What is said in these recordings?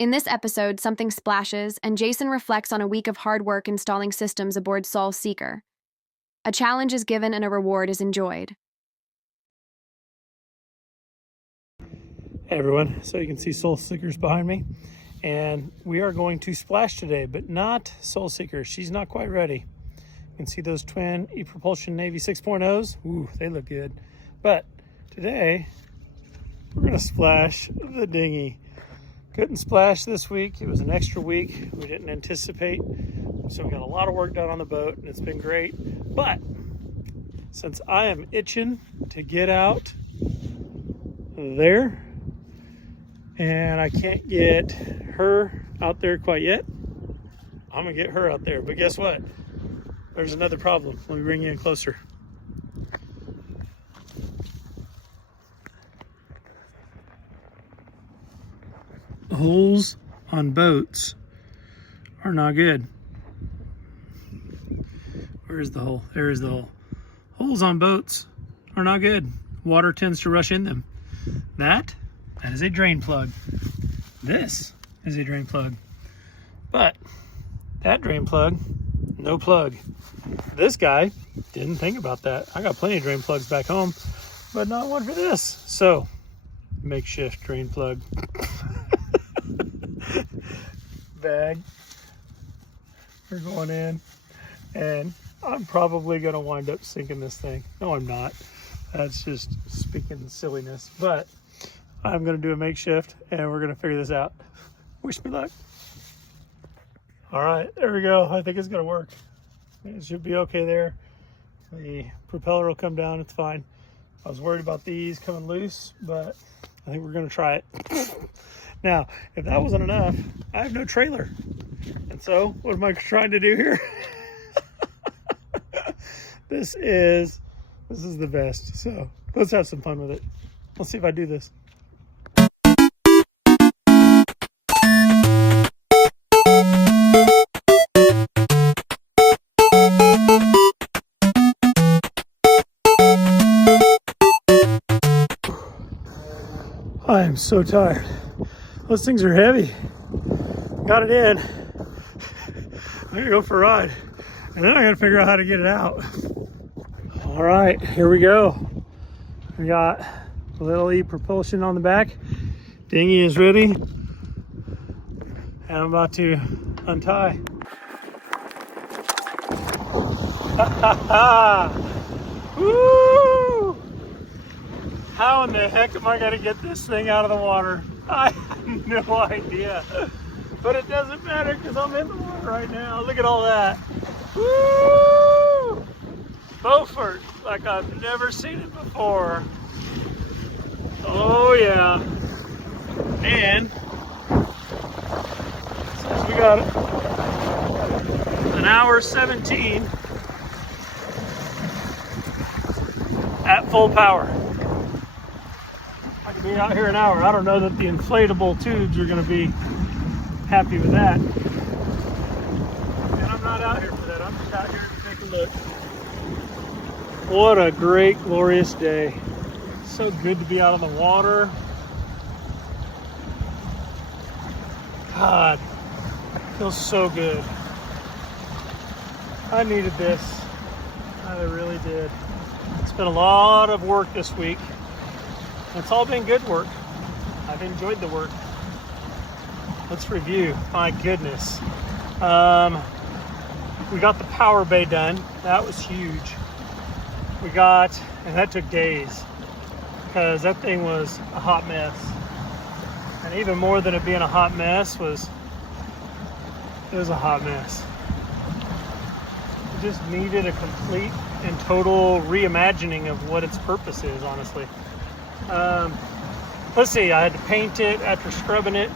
In this episode, something splashes, and Jason reflects on a week of hard work installing systems aboard Soul Seeker. A challenge is given and a reward is enjoyed. Hey everyone, so you can see Soul Seekers behind me, and we are going to splash today, but not Soul Seeker. She's not quite ready. You can see those twin e-propulsion Navy 6.0s. Ooh, they look good. But today, we're gonna splash the dinghy. Couldn't splash this week. It was an extra week we didn't anticipate. So we got a lot of work done on the boat and it's been great. But since I am itching to get out there and I can't get her out there quite yet, I'm gonna get her out there. But guess what? There's another problem. Let me bring you in closer. Holes on boats are not good. Where's the hole? There is the hole. Holes on boats are not good. Water tends to rush in them. That is a drain plug. This is a drain plug. But that drain plug, no plug. This guy didn't think about that. I got plenty of drain plugs back home, but not one for this. So, makeshift drain plug. Bag. We're going in, and I'm probably gonna wind up sinking this thing. No, I'm not. That's just speaking silliness, but I'm gonna do a makeshift and we're gonna figure this out. Wish me luck. All right, there we go. I think it's gonna work. It should be okay there. The propeller will come down, it's fine. I was worried about these coming loose, but I think we're gonna try it. Now, if that wasn't enough, I have no trailer. And so, what am I trying to do here? This is the best. So, let's have some fun with it. Let's see if I do this. I am so tired. Those things are heavy. Got it in. I'm gonna go for a ride. And then I gotta figure out how to get it out. All right, here we go. We got a little e-propulsion on the back. Dinghy is ready. And I'm about to untie. Woo! How in the heck am I gonna get this thing out of the water? I have no idea. But it doesn't matter because I'm in the water right now. Look at all that. Woo! Beaufort, like I've never seen it before. Oh yeah. And since we got an hour 17 at full power. I could be out here an hour. I don't know that the inflatable tubes are going to be happy with that. And I'm not out here for that. I'm just out here to take a look. What a great, glorious day. So good to be out on the water. God, feels so good. I needed this. I really did. It's been a lot of work this week. It's all been good work. I've enjoyed the work. Let's review. My goodness. We got the power bay done. That was huge. And that took days because that thing was a hot mess. And even more than it being a hot mess it was a hot mess. It just needed a complete and total reimagining of what its purpose is, honestly. Let's see, I had to paint it after scrubbing it.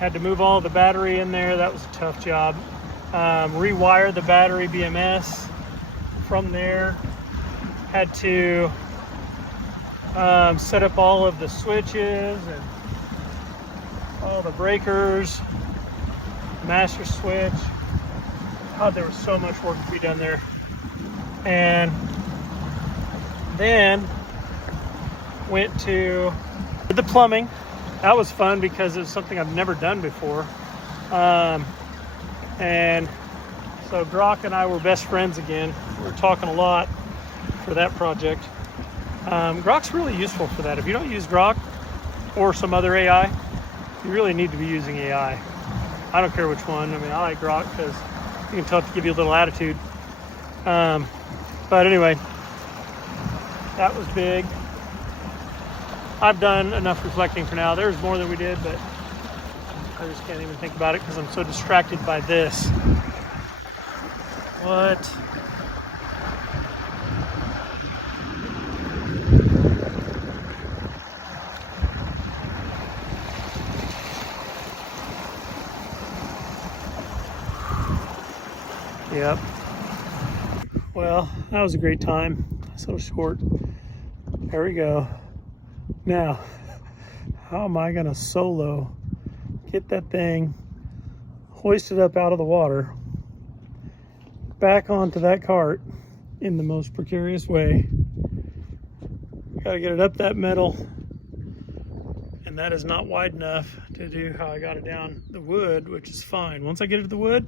Had to move all the battery in there. That was a tough job. Rewire the battery BMS from there. Had to set up all of the switches and all the breakers, master switch. God, there was so much work to be done there. And then went to the plumbing, that was fun because it was something I've never done before. And so Grok and I were best friends again. We were talking a lot for that project. Grok's really useful for that. If you don't use Grok or some other AI, you really need to be using AI. I don't care which one. I mean, I like Grok because you can tell it to give you a little attitude. But anyway, that was big. I've done enough reflecting for now. There's more than we did, but I just can't even think about it because I'm so distracted by this. What? Yep. Well, that was a great time. So short. There we go. Now, how am I gonna solo get that thing hoisted up out of the water back onto that cart in the most precarious way? Gotta get it up that metal, and that is not wide enough to do how I got it down the wood, which is fine. Once I get it to the wood,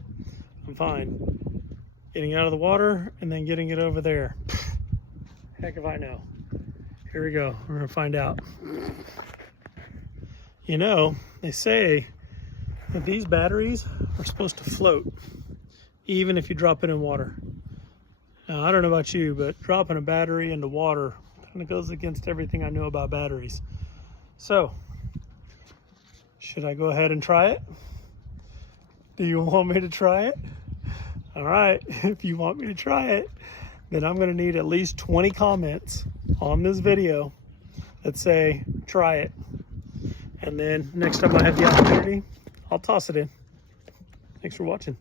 I'm fine. Getting it out of the water and then getting it over there. Heck if I know. Here we go. We're gonna find out. You know, they say that these batteries are supposed to float even if you drop it in water. Now, I don't know about you, but dropping a battery into water kind of goes against everything I know about batteries. So, should I go ahead and try it? Do you want me to try it? All right, if you want me to try it, then I'm gonna need at least 20 comments on this video that say, try it. And then next time I have the opportunity, I'll toss it in. Thanks for watching.